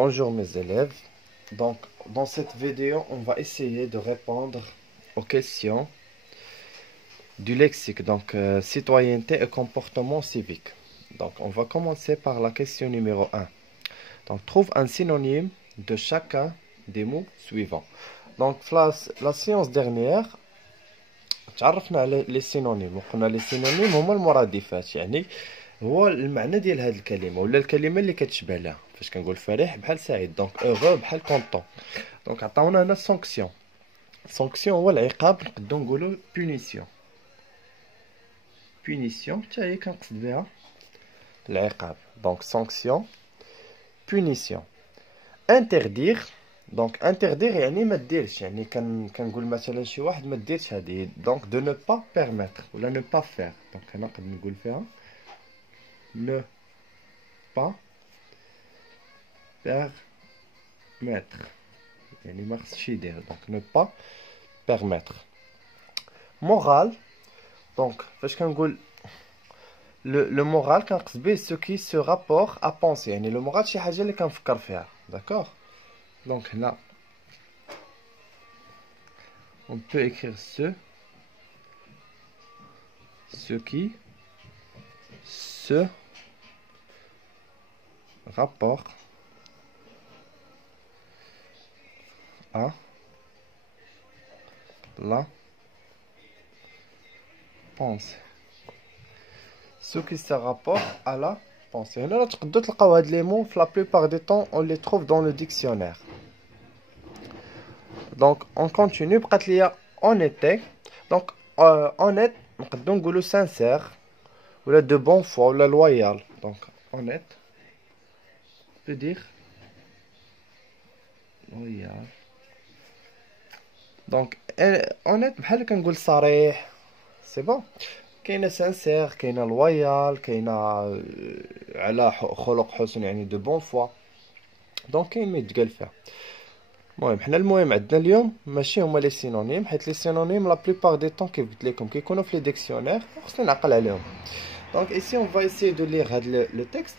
Bonjour mes élèves. Donc, dans cette vidéo, on va essayer de répondre aux questions du lexique, citoyenneté et comportement civique. Donc, on va commencer par la question numéro 1. Donc, trouve un synonyme de chacun des mots suivants. Donc, la séance dernière, تعرفنا على les synonymes. وقلنا les synonymes هما المرادفات، يعني هو المعنى ديال هذه الكلمه ولا الكلمه اللي كتشبه لها. فاش كنقول فرح بحال سعيد، دونك heureux بحال كونطون. دونك عطاونا هنا سانكسيون. سانكسيون هو العقاب، نقدروا نقولوا بونيسيون. بونيسيون حتى هي كنقصد بها العقاب. دونك سانكسيون بونيسيون. انتردير، دونك انتردير يعني ما ديرش، يعني كنقول مثلا شي واحد ما ديرش هذه، دونك دو نو با بيرميتر ولا نو با فير. دونك هنا نقدر نقول فيها ne pas permettre، يعني ما خصش يدير. دونك ne pas permettre. moral، دونك فاش كنقول le moral كنقصد به ce qui se rapporte à penser، يعني le moral شي حاجه اللي كنفكر فيها. داكوغ. دونك هنا on peut écrire ce qui se rapporte à la pensée. Ce qui se rapporte à la pensée. هنا تقدروا تلقاو هاد لي مو في la plupart des temps on les trouve dans le dictionnaire. Donc on continue. بقات ليا honnêteté. Donc honnête نقدروا نقولوا sincère ولا de bonne foi ولا loyal. Donc honnête peut dire loyal. Donc honnête بحال كنقول صريح. سي بون. كاينه سانسير، كاينه لويال، كاينه على خلق حسن، يعني دو بون فوا. دونك كاين ما يتقال فيها. المهم حنا عندنا اليوم ماشي هما لي سينونيم، حيت لي سينونيم لا بلوبار دي طون كيف قلت لكم كيكونوا في لي ديكسيونير وخصنا نعقل عليهم. دونك ici on va essayer de lire le texte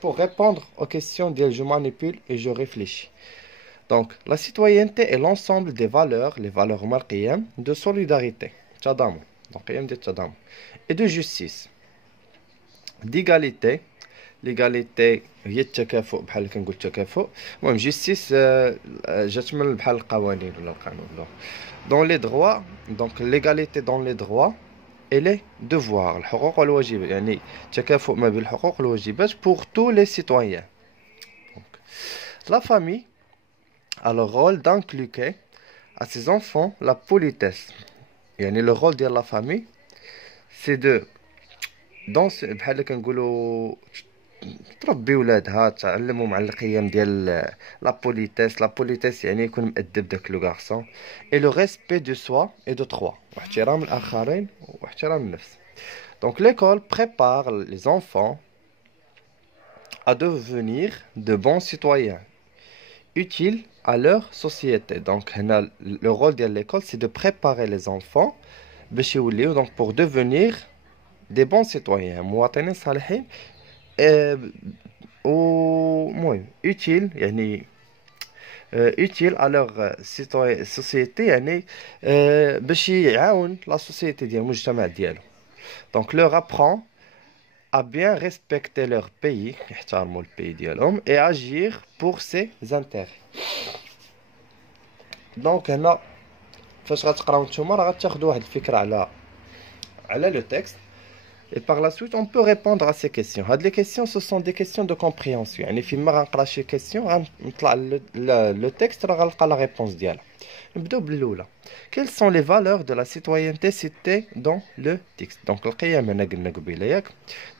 pour répondre aux questions ديال je manipule et je réfléchis. Donc la citoyenneté est l'ensemble des valeurs، les valeurs هما القيم، de solidarité تضامن، donc قيم ديال التضامن، et de justice، d'égalité. ليغاليتي هي التكافؤ، بحال كنقول التكافؤ. المهم جيستيس جات من بحال القوانين ولا القانون. دون لي دروا، دونك ليغاليتي دون لي دروا اي لي دوفوار، الحقوق والواجبات، يعني تكافؤ ما بين الحقوق والواجبات pour tous les citoyens. Donc la famille a le rôle d'inculquer à ses enfants la politesse، يعني le rôle ديال la famille c'est de بحال كنقولوا تربي ولادها، تعلمهم على القيم ديال لا بوليتيس يعني يكون مؤدب داك لو غارسون، اي لو ريسبي دو سوا اي دو تروا، واحترام الاخرين واحترام النفس. دونك ليكول بريبار لي زونفون à devenir de bons citoyens utiles à leur société. Donc هنا le rôle de l'école c'est de préparer les enfants باش يوليو donc pour devenir des bons citoyens، مواطنين صالحين. ومهم utile يعني utile à leur société، يعني باش يعاون لا سوسيتي ديال المجتمع ديالو. دونك leur apprend à bien respecter leur pays، يحترموا البي ديالهم، et agir pour ses intérêts. دونك هنا فاش غتقراو نتوما راه غتاخدوا واحد الفكره على لو تكست. Et par la suite, on peut répondre à ces questions. Les questions, ce sont des questions de compréhension. يعني فيما غنقرا شي question غنطلع le texte راه غنلقى la réponse ديالها. نبداو بالأولى. Quelles sont les valeurs de la citoyenneté citées dans le texte? Donc القيم هنا قلنا قبيله ياك.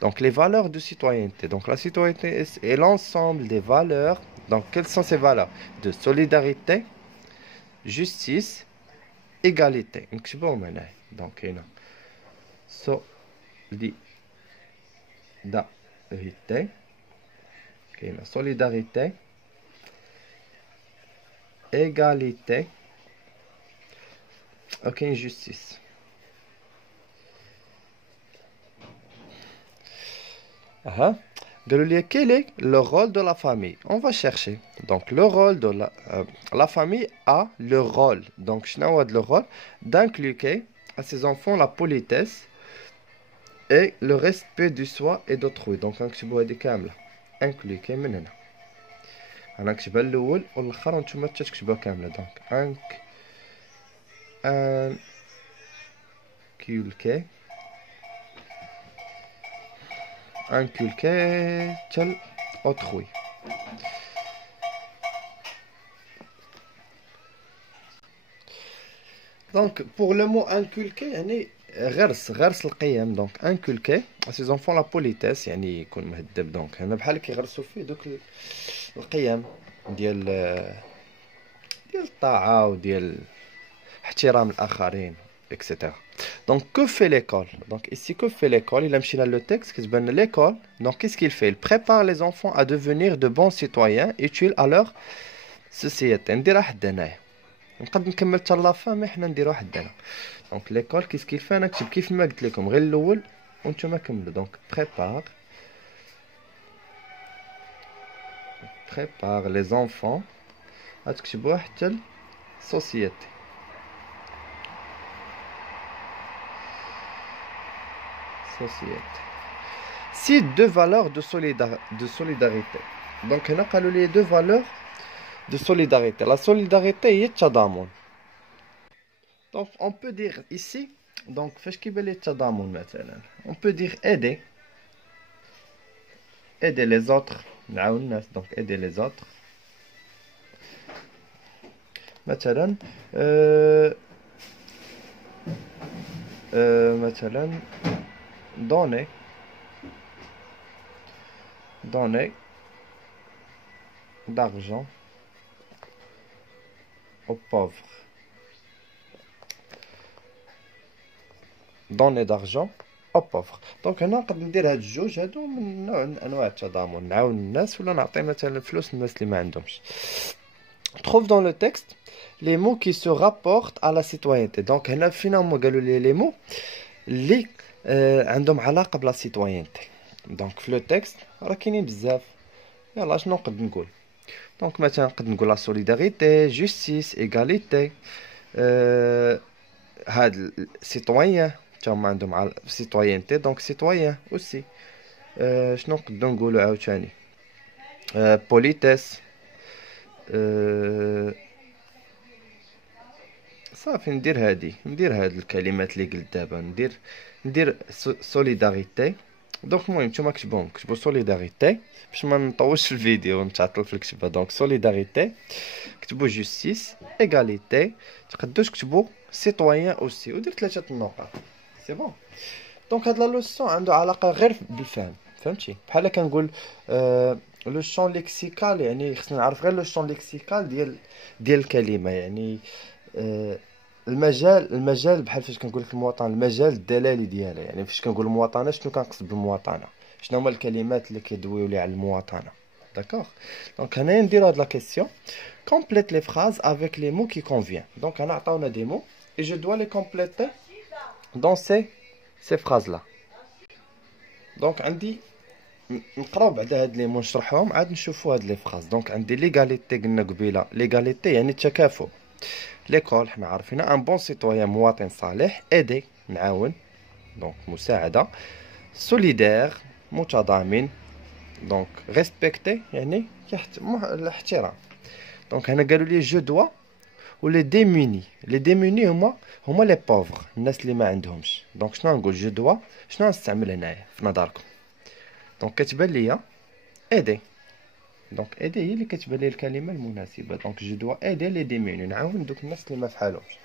Donc les valeurs de citoyenneté. Donc la citoyenneté est l'ensemble des valeurs. Donc quelles sont ces valeurs? De solidarité, justice, égalité. نكتبوهم هنا. Donc هنا solidarité، كاينه solidarité، égalité، وكاين justice. قالوا لي quel est le rôle de la famille. On va chercher. Donc le rôle de la famille a le rôle. Donc شنو هو le rôle d'inculquer à ses enfants la politesse et le respect du soi et d'autrui. Donc نكتبوا هذه كاملة. inculquer من هنا. أنا نكتبها الأول والآخر وانتم تكتبوها كاملة. donc inculquer tel autrui. Donc pour le mot inculquer يعني غرس القيم. donc inculquer à ses enfants la politesse يعني يكون مهذب. donc هنا بحال كيغرسوا فيه دوك القيم ديال الطاعة وديال احترام الآخرين etc. Donc, que fait l'école? Donc, ici, que fait l'école? Il a mis là le texte qui se donne l'école. Donc, qu'est-ce qu'il fait? Il prépare les enfants à devenir de bons citoyens utiles à leur société. نديرها حدنا. نقدر نكمل حتى لافا مي حنا نديروها حدنا. Donc, l'école, qu'est-ce qu'il fait? أنا نكتب كيف ما قلت لكم غير الأول وانتم كملوا. Donc, prépare les enfants غتكتبوها حتى société. Si deux valeurs de solidarité. Donc, on a les deux valeurs de solidarité. La solidarité est tchadamoun. Donc, on peut dire ici, donc, on peut dire aider. Aider les autres. Donc, aider les autres. مثلا donner d'argent aux pauvres. Donner d'argent aux pauvres. Donc هنا نقدر ندير هاد الجوج هادو من نوع من انواع التضامن. نعاون الناس ولا نعطي مثلا فلوس للناس اللي ما عندهمش. Trouve dans le texte les mots qui se rapportent à la citoyenneté. Donc هنا فينا قالوا لي les mots اللي عندهم علاقة بلا citoyenneté. Donc في لو تكست راه كاينين بزاف. يلا شنو نقدر نقول؟ دونك مثلا نقدر نقول لا سوليداريتي، جوستيس، ايغاليتي. هاد السيتويان تا هما عندهم سيتوينتي. دونك سيتويان اوسي. شنو نقدر نقولوا عاوتاني؟ بوليتيس. صافي ندير هاد الكلمات اللي قلت دابا. ندير سوليداريتي. دونك المهم نتوما كتبوا سوليداريتي باش ما نطولش في الفيديو ونتعطل في الكتابه. دونك سوليداريتي كتبوا جوستيس ايغاليتي. تقدروا تكتبوا سيتويان اوسي ودرت 3 النقط. سي بون. دونك هاد لا لوسون عنده علاقه غير بالفهم. فهمتي؟ بحال كنقول لو شون ليكسيكال يعني خصنا نعرف غير لو شون ليكسيكال ديال الكلمه. يعني المجال بحال فاش كنقول لك المواطنه المجال الدلالي ديالها. يعني فاش كنقول المواطنه شنو كنقصد بالمواطنه؟ شنو هما الكلمات اللي كيدويو لي على المواطنه؟ داكوغ. دونك هنايا نديرو هاد لا كيسيون complète les phrases avec les mots qui conviennent. Donc هنا عطاونا des mots et je dois les compléter dans ces phrases là. دونك عندي نقراو بعد هاد لي مو نشرحهم عاد نشوفوا هاد لي فراز. دونك عندي ليغاليتي قلنا قبيله. ليغاليتي يعني التكافؤ. ليكول حنا عارفينها ان بون سيتويان مواطن صالح. ايدي نعاون دونك مساعده. سوليدير متضامن. دونك ريسبكتي يعني الاحترام. دونك هنا قالوا لي جو دوا ولي ديموني. لي ديموني هما لي بوفر الناس اللي ما عندهمش. دونك شنو نقول جو دوا؟ شنو نستعمل هنايا في نظركم؟ دونك كتبان ليا ايدي. دونك ايدي هي اللي كتبان لي الكلمه المناسبه. دونك جو دوا ايدي لي ديموني نعاون دوك الناس اللي ما فحالهمش.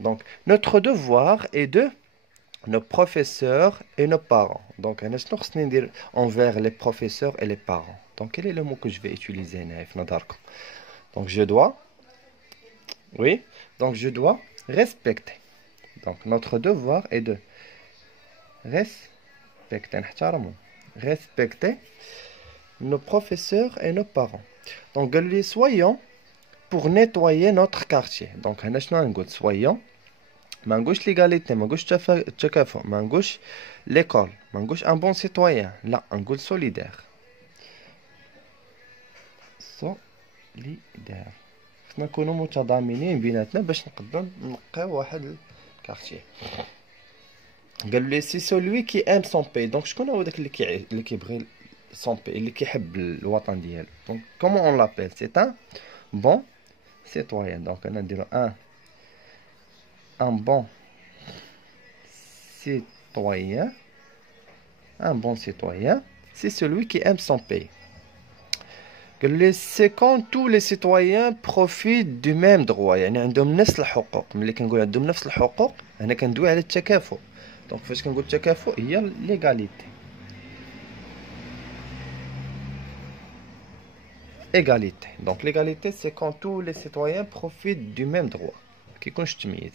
دونك notre devoir est de nos professeurs et nos parents. Donc هنا شنو خصني ندير envers les professeurs et les parents. Donc quel est le mot que je vais utiliser هنا في نظركم؟ Donc je dois oui. Donc je dois respecter. Donc notre devoir est de respecter نحترمهم. Respecter nos professeurs et nos parents. Donc les soyons pour nettoyer notre quartier. Donc هنا شنو نقول؟ soyons ما نقولش ليغاليتي ما نقولش التكافؤ ما نقولش ليكول ما نقولش ان بون سيتويان لا نقول سوليدير. solidaire. خصنا نكونوا متضامنين بيناتنا باش نقدروا نلقاو واحد الكارتيه. قالوا لي سي سولوي كي ام سون بي. دونك شكون هو داك اللي كيبغي سون بي، اللي كيحب الوطن ديالو. دونك كومون اون لابيل، سي ان بون سيتويان. دونك انا نديرو ان بون citoyen. Un bon citoyen, c'est celui qui aime son pays. C'est quand tous les citoyens profitent du même droit. يعني عندهم نفس الحقوق. ملي كنقول عندهم نفس الحقوق أنا كندوي على التكافؤ. دونك فاش كنقول التكافؤ هي l'égalité. Égalité. Donc l'égalité c'est quand tous les citoyens profitent du même droit. كيكونش تمييز.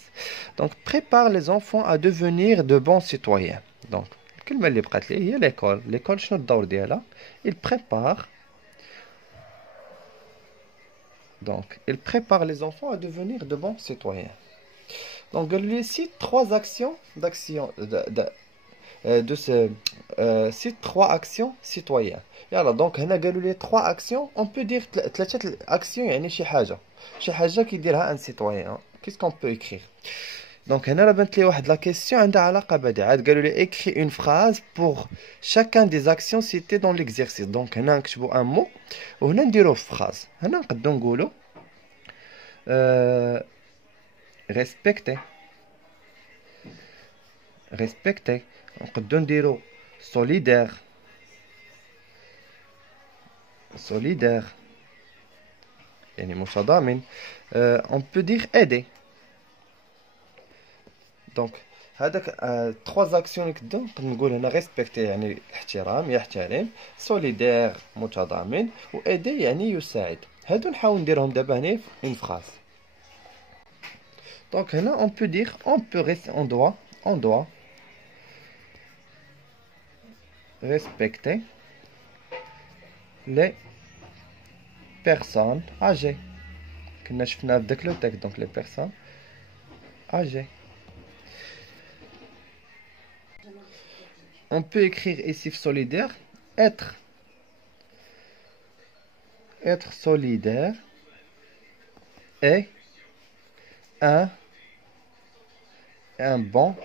Donc prépare les enfants à devenir de bons citoyens. Donc الكلمة اللي بقات لي هي ليكول. ليكول شنو الدور ديالها؟ il prépare. Donc il prépare les enfants à devenir de bons citoyens. Donc il cite trois actions cite trois actions citoyennes. يلا دونك هنا قالوا لي 3 actions. on peut dire 3 actions يعني شي حاجة كيديرها ان citoyen. qu'est-ce qu'on peut écrire? Donc هنا بانت لي واحد لا كيسيون عندها علاقه بهذه. عاد قالوا لي écris une phrase pour chacun des actions citées dans l'exercice. donc هنا نكتبوا ان مو وهنا نديروه في phrase. هنا نقدروا نقولوا respecter. نقدروا نديروا solidaire. يعني متضامن. on peut dire aider. دونك هذاك 3 اكسيون نقدر نقول هنا ريسبكتي يعني احترام يحترم، سوليدير متضامن، و ايدي يعني يساعد. هادو نحاول نديرهم دابا هنا في اون فراز. دونك هنا on peut dire on doit respecter les personnes âgées. كنا شفنا في داك لو تيك. دونك les personnes âgées. On peut écrire ici solidaire, être solidaire est un bon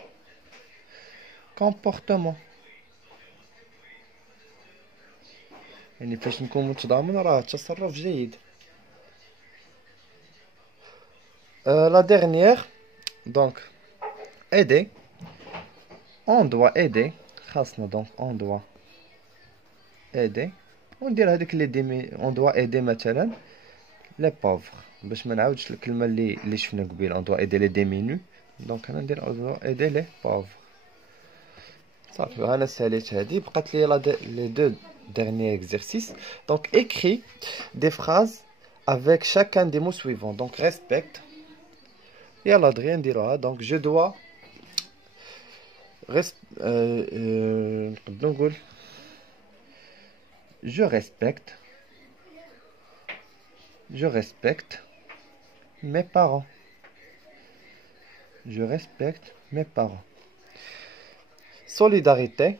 comportement. يعني فاش نكون متضامن راه تصرف جيد. La dernière, donc aider. On doit aider. خاصنا دونك on doit aider. وندير هذيك اللي on doit aider مثلا les pauvres باش ما نعاودش الكلمه اللي شفنا قبيل. on doit aider les démunis. دونك انا ندير on doit aider les pauvres. صافي انا ساليت هذه. بقات لي les 2 derniers exercices. donc écris des phrases avec chacun des mots suivants. donc respecte. يلا دغيا نديروها. donc je dois نقدر نقول je respecte mes parents. solidarité.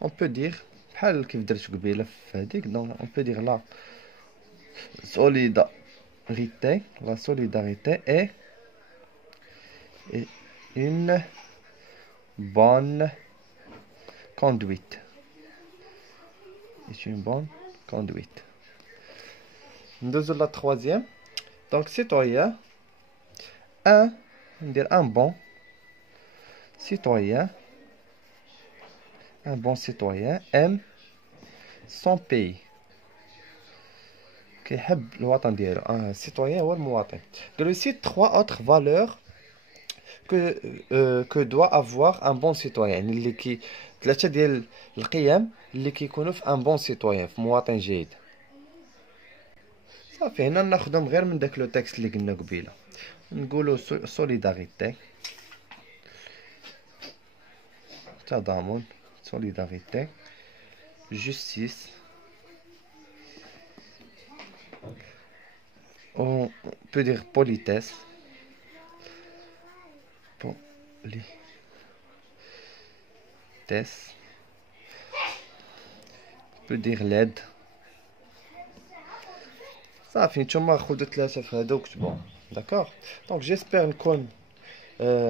on peut dire بحال كيف درت قبيله في هذيك. donc on peut dire la solidarité est une bonne conduite. ندوزو la troisième. donc citoyen. ندير un bon citoyen aime son pays. كيحب الوطن ديالو. citoyen هو المواطن. قالوا cite 3 autres valeurs que doit avoir un bon citoyen. يعني اللي 3 ديال القيم اللي كيكونوا في ان بون سيتويان، في مواطن جيد. صافي هنا ناخذهم غير من داك لو تكست اللي قلنا قبيله. نقولوا سوليداريتي تضامن، solidarité, justice. On peut dire politesse. On peut dire l'aide. صافي نتوما خذوا 3 في هذا وكتبوهم. داكوغ. دونك جيسبر نكون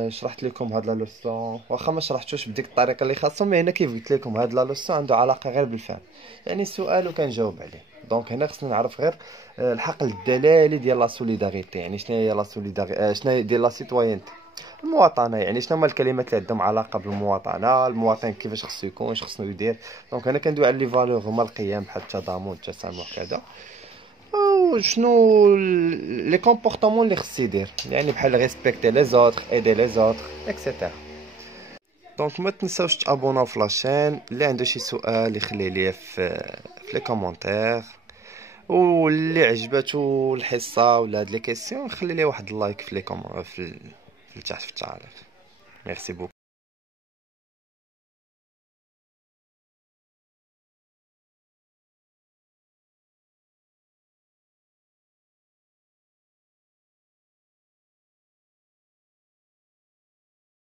شرحت لكم هاد لا لوسون، واخا ما شرحتوش بديك الطريقه اللي خاصهم، هنا كيف قلت لكم هاد لا لوسون عنده علاقه غير بالفهم، يعني سؤال وكنجاوب عليه. دونك هنا خصنا نعرف غير الحقل الدلالي ديال لا سوليداريتي، يعني شنو هي لا سوليداريتي، شنو هي ديال لا سيتوينتي، المواطنه، يعني شنو هما الكلمات اللي عندهم علاقه بالمواطنه، المواطن كيفاش خصو يكون، اش خصو يدير. دونك انا كندوي على لي فالور هما القيم بحال التضامن التسامح كذا، وشنو لي كومبورطمون اللي خصو يدير، يعني بحال ريسبكتي لي زوتر، ايدي لي زوتر، اكسيتيرا. دونك ما تنساوش تابوناو في لاشين، اللي عنده شي سؤال يخليه ليا في لي كومونتير، واللي عجباتو الحصه ولا هاد لي كيسيون خلي لي واحد اللايك في لي كومون في تحت في التعليق. ميرسي بوكو.